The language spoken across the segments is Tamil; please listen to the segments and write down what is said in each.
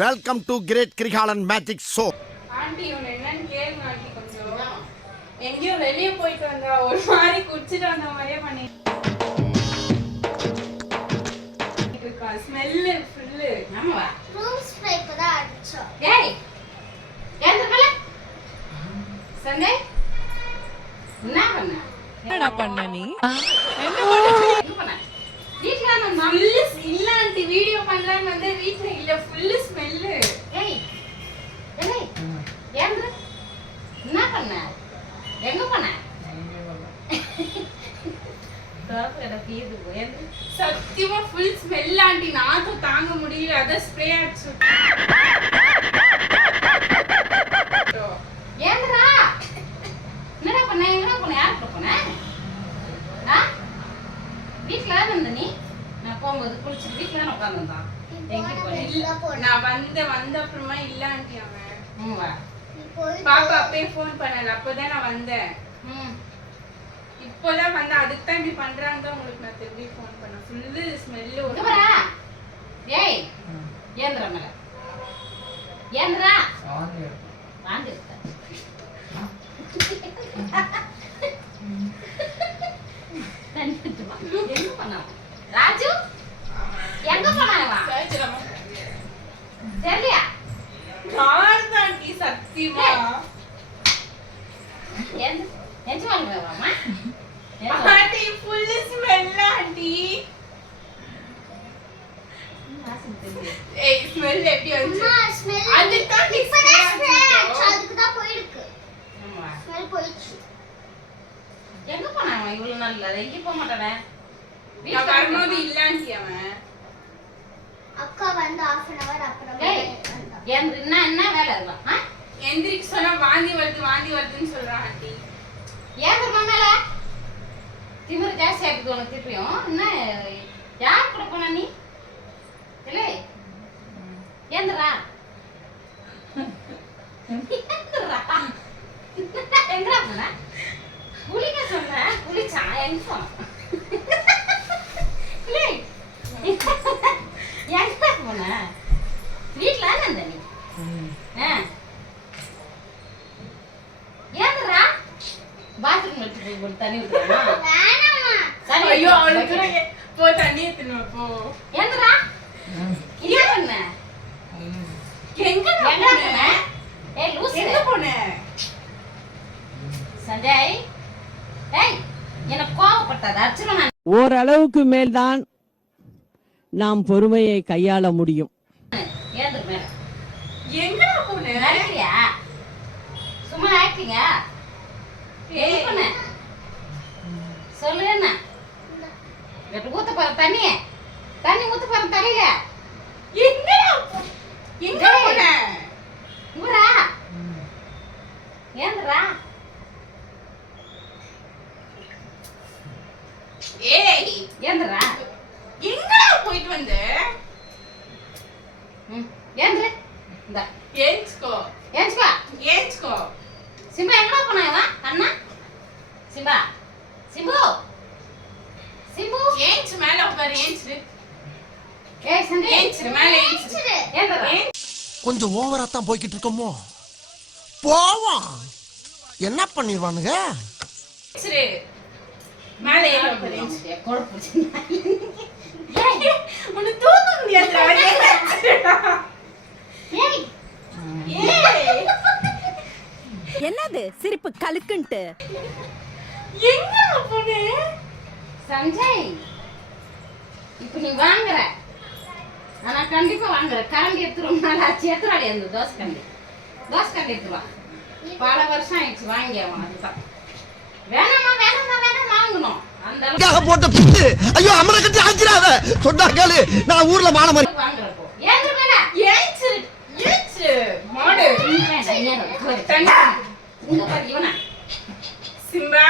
Welcome to great Kirikalan magic show. Aunty இவன் என்னன்னு கேளுங்க ஆண்டி. கொஞ்சம் எங்கேயோ வெளியே போயிட்டு வந்தா ஒரு மாதிரி குடிச்சிட்டு வந்த மாதிரியே பண்ணி இருக்கா. Smell full. ஆமாவா? ரூம் ஸ்ப்ரே இப்பதான் அடிச்சோம். ஏய் ஏந்திரல சண்டே என்ன பண்ண? என்னடா பண்ண நீ? என்ன பண்ண? வீட்ல நான் நல்ல இல்ல ஆண்டி, வீடியோ பண்ணலாம்னு வந்து வீட்ல இல்ல, ஃபுல்லு ஸ்மெல்லு. ஏய் ஏய் ஏந்திர என்ன பண்ண? எங்க பண்ண? சத்தியமா ஃபுல் ஸ்மெல் ஆண்டி, நாத்தம் தாங்க முடியல. அத ஸ்ப்ரே அடிச்சு. ஏந்திரா என்னடா பண்ண? எங்கடா போன? யார்கிட்ட போன? வீட்டுல இருந்த நீ? நான் போகும்போது குளிச்சுட்டு வீட்டுல தான் உட்காந்துருந்தான். நான் வந்த அப்புறமா இல்ல ஆண்டி அவன். பாப்பா அப்பயே ஃபோன் பண்ணல, அப்பதான் நான் வந்தேன். இப்போதான் வந்து அதுக்கு தான் இப்படி பண்றாங்க தான் உங்களுக்கு நான் திரும்பி ஃபோன் பண்ணேன். Full smell. ஏய் ஏந்திரா மேல ஏந்திரா வாங்க எங்க பண்ணா ராஜு? எங்க போனாவா? தெரியலையா? ஆண்டி சத்தியமா எந்த வாங்கலாமா? Aunty full smell aunty. ஏய் ஸ்மெல் எப்படி வந்துச்சு? அது தான் இப்பதான் ஸ்ப்ரே அடிச்சோம், அதுக்கு தான் போயிருக்கு. ஆமா ஸ்மெல் போயிடுச்சு. எங்க போனாவா? இவ்வளவு நாள் எங்க போக மாட்டானே. நான் வரும்போது இல்ல ஆண்டி அவன். அக்கா வந்து 1/2 hour அப்புறம் என்ன வேலை இருக்கா? எந்திரிக்க சொன்னா வாந்தி வருதுன்னு சொல்றான் ஆண்டி. ஏன் மேல திமிரு ஜாஸ்தி ஆகுது உனக்கு திருப்பியும். என்ன யார் கூட போனா நீ? இல்லை ஏந்திரா எங்கடா போன? குளிக்க சொன்ன, குளிச்சா எங்க போன? இல்லை எங்க போன? வீட்டுல இருந்த நீ? ஏந்திரா பாத்ரூம் எடுத்து போய் தண்ணி ஊத்துறா. வேணாமா? ஐயோ அவளுக்கு போ தண்ணி எடுத்துன்னு போ. ஏந்திரா என்ன பண்ண? எங்க போன? ஏய் லூசு எங்க போன? சஞ்சய் ஏய் என்ன கோவப்பட்டாத அர்ச்சனா. ஓரளவுக்கு மேல்தான் நாம் பொறுமையை கையாள முடியும். ஏந்திர மேல எங்கடா போன? நடிக்கிறியா? சும்மா ஆக்டிங்க. ஏய் பண்ண சொல்லு. என்ன வெட்டு ஊத்த போற தண்ணி ஊத்த போற தலையில. எங்க போன? இவரா ஏந்திரா? ஏய் ஏந்திரா எங்கடா போயிட்டு வந்த? ஏந்திர இந்த ஏஞ்சுக்கோ ஏஞ்சுக்கோ. சிம்பா எங்கடா போனா இவன்? அண்ணா சிம்பா சிம்பு ஏஞ்சு மேல உட்காரு. ஏஞ்சு ஏய் சண்டே ஏஞ்சு மேல ஏஞ்சு. ஏந்திரா கொஞ்சம் ஓவரா தான் போய்கிட்டு இருக்கோமோ. போவோம், என்ன பண்ணிடுவானுங்க. ஏஞ்சு மேல ஏறி உட்காரு. ஏஞ்சு கொழுப்பு உன்னை தூக்க முடியாதுடா. ஏய் ஏய் என்னது சிரிப்பு கலுக்குன்ட்டு? எங்க போன? சஞ்சய் இப்ப நீ வாங்குற, ஆனா கண்டிப்பா வாங்குற. கரண்டி எடுத்துரும் நாள் ஆச்சு. எத்தனாடி அந்த தோசை கண்டி எடுத்துருவா. பல வருஷம் ஆயிடுச்சு வாங்கி. அவன் அதுதான் வேணாமா வாங்கணும். அந்த அளவுக்கு போட்ட பிட்டு ஐயோ அம்மனை கட்டி ஆச்சிராத சொன்னா கேளு. நான் ஊர்ல மான மாதிரி வாங்குறப்போ ஏந்திர மேல ஏஞ்சு மாடு தண்ணி இங்க பாரு. இவனா சிம்பா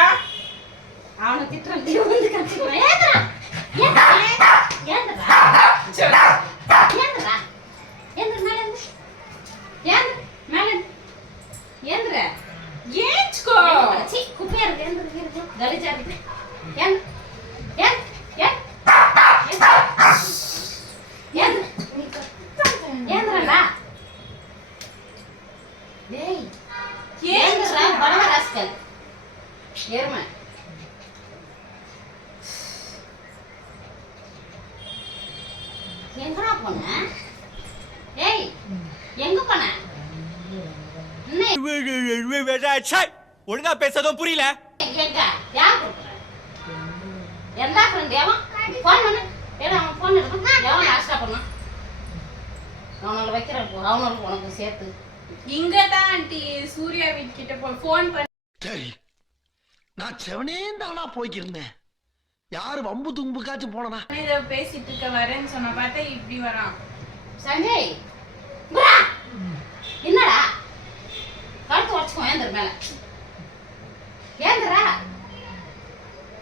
அவனை திட்டுறான். வந்து கத்திடுவான். ஏந்திரா ஏந்திரா ஏந்திர ஏஞ்சுக்கோ. குப்பையா இருக்கு. கலிஜா இருக்கு. ஏந்திரா டேய் ஏன் ஏந்திரா பணவ ராஸ்கல் எருமை எங்கடா போன ஏய் எங்க போன ஒழுங்கா பேசதும் புரியல கேட்க யார் கொடுக்குற எந்த ஃப்ரெண்ட் எவன் ஃபோன் பண்ணு ஏன்னா அவன் ஃபோன் எடுப்பான் எவன் லாஸ்டா பண்ணான் அவனுக்கு வைக்கிற அவனுக்கு உனக்கு சேர்த்து இங்கதான் ஆண்டி சூர்யா வீட்டுக்கிட்ட ஃபோன் பண்ணி சரி நான் செவனே தானா போய்க்கிருந்தேன் யாரு வம்பு தும்புக்காச்சும் போனனா இதை பேசிட்டு இருக்க வரேன்னு சொன்ன பார்த்தா இப்படி வரான். சஞ்சய் புரா என்னடா கழுத்து உடச்சுக்கோ ஏந்திர மேல ஏந்திரா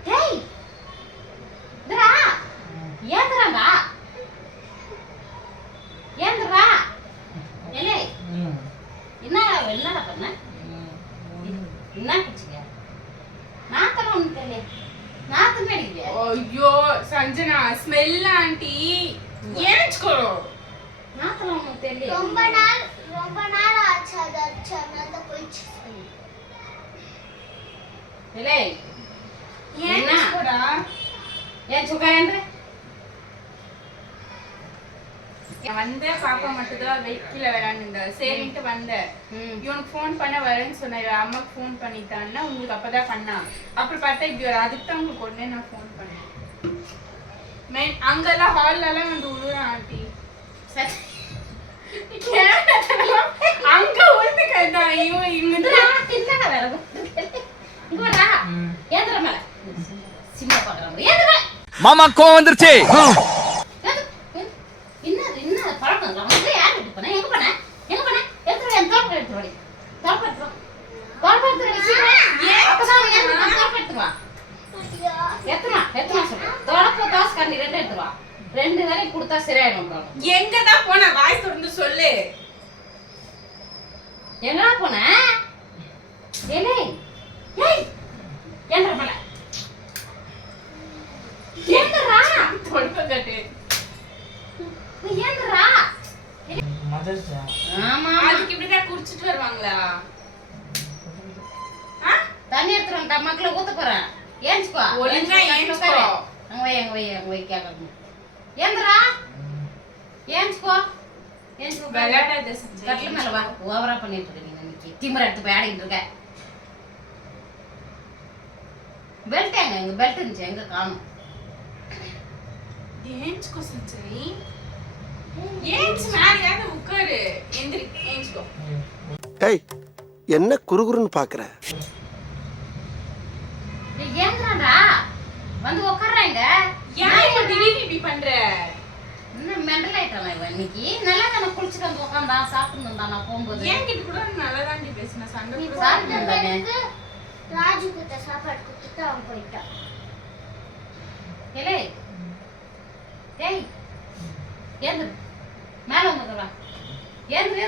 டேய் இதுரா ஏந்திராங்க ஏந்திரா ஏலே என்னடா பண்ண என்ன குச்சிங்க நாத்தம் ஒண்ணு தெரியல நாத்தமே அடிக்கலையா ஐயோ சஞ்சனா ஸ்மெல் ஆண்டி ஏன்ச்சுக்கோ நாத்தம் ஒண்ணு தெரியல ரொம்ப நாள் ஆச்சு அது அந்த போயிடுச்சு ஏலே ஏன்ச்சுக்கோடா ஏன் சுகாயந்திர வந்த பாப்பா மட்டும் தான் கீழே விளையாண்டு சரின்ட்டு வந்தேன். இவனுக்கு ஃபோன் பண்ண வரேன்னு சொன்னேன். அம்மாக்கு ஃபோன் பண்ணிட்டான்னா உங்களுக்கு அப்பதான் பண்ணான். அப்புறம் பார்த்தா இப்படி வர அதுக்கு தான் உங்களுக்கு உடனே நான் ஃபோன் பண்ணேன். அங்கெல்லாம் ஹால்ல எல்லாம் வந்து விழுறான் ஆண்டி. அங்க வந்து கேட்டான் இவன் இங்க மாமா கோவம் வந்துருச்சு ரெண்டு வேலைக்கு கொடுத்தா சரியாயிடும். எங்கதான் போன வாய் தொடர்ந்து சொல்லு. எங்கடா போன ஏலே ஏய் ஏந்திர மேல ஏந்திரா தொடுப்ப கட்டு ஏந்திரா ஆமா அதுக்கு இப்படிதான் குடிச்சிட்டு வருவாங்களா? தண்ணி எடுத்துட்டு வந்தா மக்களை ஊத்த போறேன். ஏஞ்சுக்கோ ஒழுங்கா ஏஞ்சுக்கோ. அங்க வை கேட்கணும். ஏந்திரா ஏஞ்சுக்கோ ஏஞ்சுக்கோ விளையாடாத கட்டில மேல வா ஓவரா பண்ணிட்டு இருக்க நீ இன்னைக்கு திமிர எடுத்து போய் ஆடிட்டு இருக்க. பெல்ட் எங்க பெல்ட் இருந்துச்சு எங்க காணும். ஏஞ்சுக்கோ சஞ்சய். ஏஞ்சி மேலையாவது உட்காரு. எந்திரி ஏஞ்சுக்கோ. ஏய் என்ன குறுகுறுன்னு பாக்குற? ஏந்திராடா வந்து உட்கார்றாங்க. ஏன் இப்ப திடீர்னு இப்படி பண்ற? இன்னும் மெண்டல் ஆயிட்டான் இவன் இன்னைக்கு. நல்லா தானே குளிச்சுட்டு வந்து உட்காந்தான் சாப்பிட்டு இருந்தான். நான் போகும்போது ஏன் கிட்ட கூட நல்லா தாண்டி பேசின சண்டை கூட சாப்பிட்டு இருந்தானே. ராஜு கிட்ட சாப்பாடு கொடுத்துட்டு அவன் போயிட்டான். ஏலே ஏய் ஏந்து மேல வந்துடுறா ஏந்து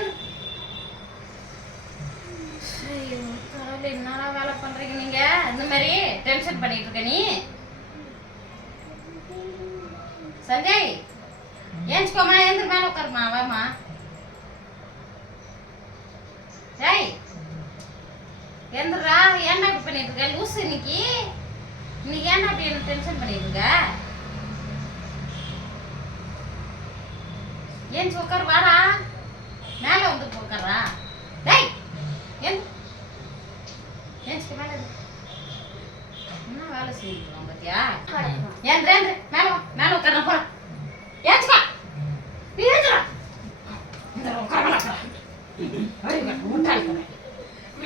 ஐயோ கடவுளே என்னடா வேலை பண்றீங்க நீங்க? இந்த மாதிரி டென்ஷன் பண்ணிட்டு இருக்க நீ. சஞ்சய் ஏஞ்சுக்கோமா ஏந்து மேல உட்காருமா வாமா. ஏய் ஏந்துடா ஏன்டா இப்படி பண்ணிட்டு இருக்க? லூசு இன்னைக்கு ஏன்டா அப்படி என்ன டென்ஷன் பண்ணிட்டு இருக்க? ஏன் உட்கார் வாடா மேல வந்து உட்கார்றா. டேய் ஏஞ்சுக்க மேல என்ன வேலை செய்யணும் பத்தியா? ஏந்திர மேல மேல உட்கார போற ஏஞ்சுக்கா நீ ஏஞ்சுடா இந்த உட்கார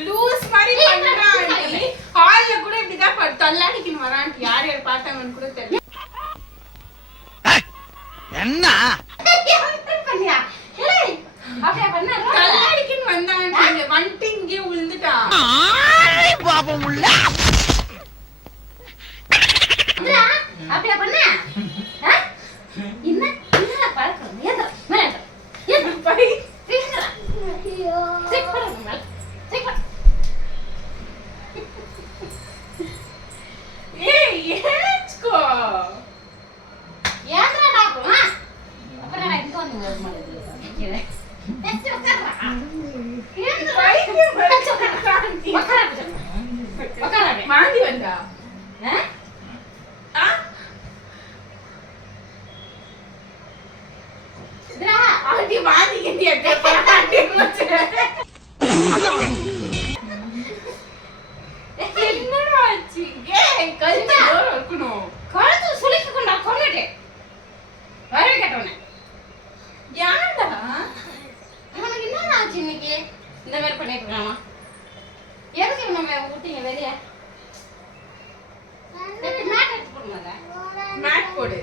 லூஸ் மாதிரி பண்றான். ஹால்ல கூட இப்படிதான் தள்ளாடிக்கின்னு வரான். யார் யார் பார்த்தாங்கன்னு கூட தெரியல. என்ன பண்ணியா ஏய் அப்படியே பண்ணா தள்ளாடிக்கின்னு வந்தான். வந்துட்டு இங்கே விழுந்துட்டான். பாபம் உள்ள அப்படியே பண்ண என்ன பழக்கம் ஏந்திர மேல ஏந்திர பை ஐயோ செக் பண்ணு மேல செக் பண்ணு. ஏய் ஏஞ்சுக்கோ. ஏந்திரடா போமா வாந்தி வந்தா ஆண்டி வாந்தி கிண்டி என்னடா ஆச்சு இருக்கணும் கழுத்து சுளுக்கி கொண்டா கொண்டுட்டு வரவே கேட்டவனே ஏன்டா அவனுக்கு என்ன ஆச்சு இன்னைக்கு இந்த மாதிரி பண்ணிட்டு இருக்காமா எதுக்கு நம்ம ஊட்டிங்க வெளியே மேட் எடுத்து போடுங்க மேட் போடு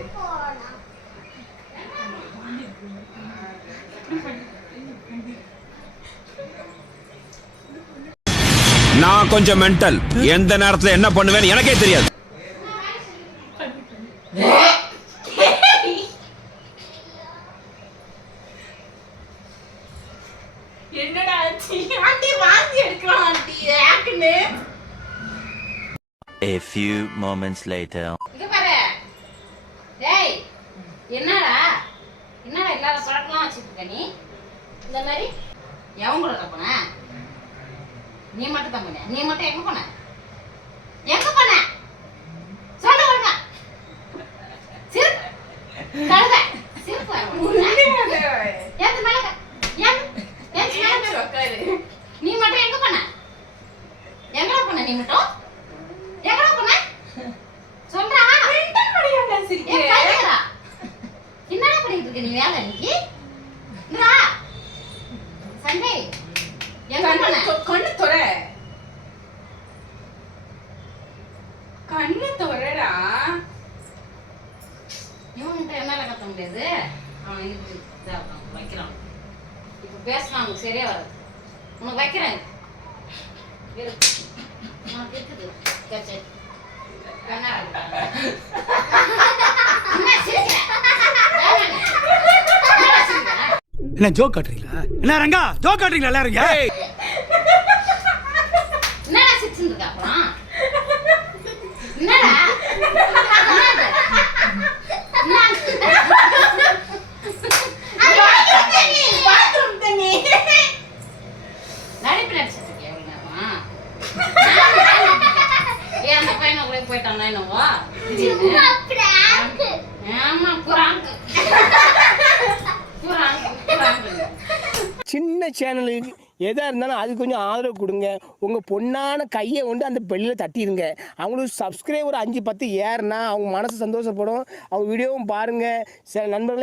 நான் கொஞ்சம் மென்டல். எந்த நேரத்துல என்ன பண்ணுவேன்னு எனக்கே தெரியாது. என்னடா ஆச்சு ஆண்டி வாந்தி எடுக்கலாம் aunty ஏக்குன்னு A few moments later. இங்க பாரு டேய் என்னடா இல்லாத பழக்கம்லாம் வச்சுட்டு இருக்க நீ இந்த மாதிரி எவன் கூட போன நீ மட்டும் தான் போன நீ மட்டும் எங்க போன சொல்ல ஒழுங்கா சிரிப்பு கழுத சிரிப்பு ஏத்து மேல நீ மட்டும் எங்க போன எங்கடா போன நீ மட்டும் எங்கடா போன சொல்றா என்னடா பண்ணிட்டு இருக்க நீ வேலை இன்னைக்கு சஞ்சய் எங்க போன கண்ணு தொற கண்ணு தொறடா இவன்கிட்ட என்னால கத்த முடியாது அவன் இதுக்கு வைக்கிறான் இப்ப பேசினா அவனுக்கு சரியா வராது உனக்கு வைக்கிறேன் உனக்கு இருக்குது சரி என்ன ஜோக் காட்டுறீங்களா என்ன ரங்கா ஜோக் காட்டுறீங்களா எல்லாரும் என்னடா சிரிச்சுருக்கா அப்புறம் என்னடா நடிப்பு நடிச்சிருக்கேன் எவ்வளவு நேரமா அந்த பையனை கூட போயிட்டான் என்னவோ ஆமா புறாங்க சின்ன சேனலுக்கு எதாக இருந்தாலும் அது கொஞ்சம் ஆதரவு கொடுங்க. உங்கள் பொண்ணான கையை கொண்டு அந்த பெல்லில் தட்டிடுங்க. அவங்களுக்கு சப்ஸ்கிரைபர் 5-10 ஏறுனா அவங்க மனசு சந்தோஷப்படும். அவங்க வீடியோவும் பாருங்கள். சில நண்பர்களே